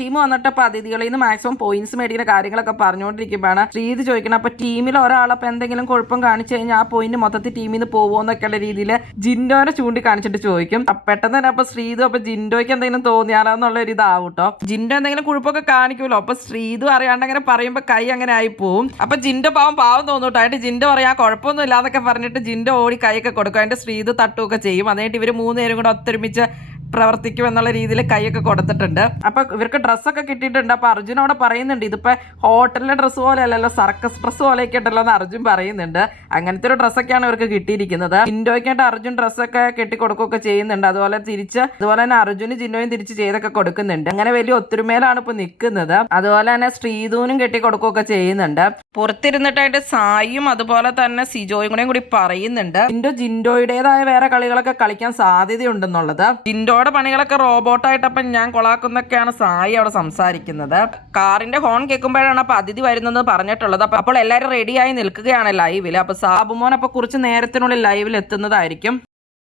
Team വന്നിട്ട് അപ്പൊ അതിഥികളിൽ നിന്ന് മാക്സിമം പോയിന്റ്സ് മേടിക്കുന്ന കാര്യങ്ങളൊക്കെ പറഞ്ഞുകൊണ്ടിരിക്കുമ്പോഴാണ് ശ്രീത് ചോദിക്കണം, അപ്പൊ ടീമിൽ ഒരാളപ്പോൾ എന്തെങ്കിലും കുഴപ്പം കാണിച്ചു കഴിഞ്ഞാൽ ആ പോയിന്റ് മൊത്തത്തിൽ ടീമിൽ നിന്ന് പോകുമോന്നൊക്കെയുള്ള രീതിയിൽ ജിൻഡോനെ ചൂണ്ടിക്കാണിച്ചിട്ട് ചോദിക്കും. പെട്ടെന്ന് തന്നെ അപ്പൊ ശ്രീതു അപ്പൊ ജിൻഡോയ്ക്ക് എന്തെങ്കിലും തോന്നിയാലോന്നുള്ള ഒരു ഇതാവും കേട്ടോ. ജിൻഡോ എന്തെങ്കിലും കുഴപ്പമൊക്കെ കാണിക്കുമല്ലോ, അപ്പൊ ശ്രീതു അറിയാണ്ട് അങ്ങനെ പറയുമ്പോ കൈ അങ്ങനെ ആയി പോവും. അപ്പൊ ജിൻഡോ പാവം തോന്നൂട്ടോ. അതിന്റെ ജിൻഡോ പറയാ കുഴപ്പമൊന്നും ഇല്ലാന്നൊക്കെ പറഞ്ഞിട്ട് ജിൻഡോ ഓടി കൈയൊക്കെ കൊടുക്കും. അതിന്റെ ശ്രീതു തട്ടുകയൊക്കെ ചെയ്യും. അതിനായിട്ട് ഇവര് 3 പേരും കൂടെ ഒത്തൊരുമിച്ച് പ്രവർത്തിക്കും എന്നുള്ള രീതിയിൽ കൈയൊക്കെ കൊടുത്തിട്ടുണ്ട്. അപ്പൊ ഇവർക്ക് ഡ്രസ്സൊക്കെ കിട്ടിയിട്ടുണ്ട്. അപ്പൊ അർജുൻ അവിടെ പറയുന്നുണ്ട്, ഇതിപ്പോ ഹോട്ടലിലെ ഡ്രസ്സ് പോലെ അല്ലല്ലോ, സർക്കസ് ഡ്രസ്സ് പോലെയൊക്കെ ഉണ്ടല്ലോ എന്ന് അർജുൻ പറയുന്നുണ്ട്. അങ്ങനത്തെ ഒരു ഡ്രസ്സൊക്കെയാണ് ഇവർക്ക് കിട്ടിയിരിക്കുന്നത്. ജിൻഡോയ്ക്കായിട്ട് അർജുൻ ഡ്രസ്സൊക്കെ കെട്ടിക്കൊടുക്കുകയൊക്കെ ചെയ്യുന്നുണ്ട്. അതുപോലെ തന്നെ അർജുനും ജിൻഡോയും തിരിച്ച് ചെയ്തൊക്കെ കൊടുക്കുന്നുണ്ട്. അങ്ങനെ വലിയ ഒത്തൊരുമയിലാണ് ഇപ്പൊ നിൽക്കുന്നത്. അതുപോലെ തന്നെ ശ്രീധുവിനും കെട്ടിക്കൊടുക്കുകയൊക്കെ ചെയ്യുന്നുണ്ട്. പുറത്തിരുന്നിട്ടായിട്ട് സായിയും അതുപോലെ തന്നെ സിജോയും കൂടി പറയുന്നുണ്ട് ജിൻഡോയുടേതായ വേറെ കളികളൊക്കെ കളിക്കാൻ സാധ്യതയുണ്ടെന്നുള്ളത്. ജിൻഡോയുടെ പണികളൊക്കെ റോബോട്ടായിട്ടപ്പം ഞാൻ കൊളാക്കുന്നൊക്കെയാണ് സായി അവിടെ സംസാരിക്കുന്നത്. കാറിന്റെ ഹോൺ കേൾക്കുമ്പോഴാണ് അപ്പൊ അതിഥി വരുന്നത് പറഞ്ഞിട്ടുള്ളത്. അപ്പോൾ എല്ലാവരും റെഡിയായി നിൽക്കുകയാണ് ലൈവില്. അപ്പൊ സാബുമോൻ അപ്പൊ കുറച്ച് നേരത്തിനുള്ളിൽ ലൈവിൽ എത്തുന്നതായിരിക്കും.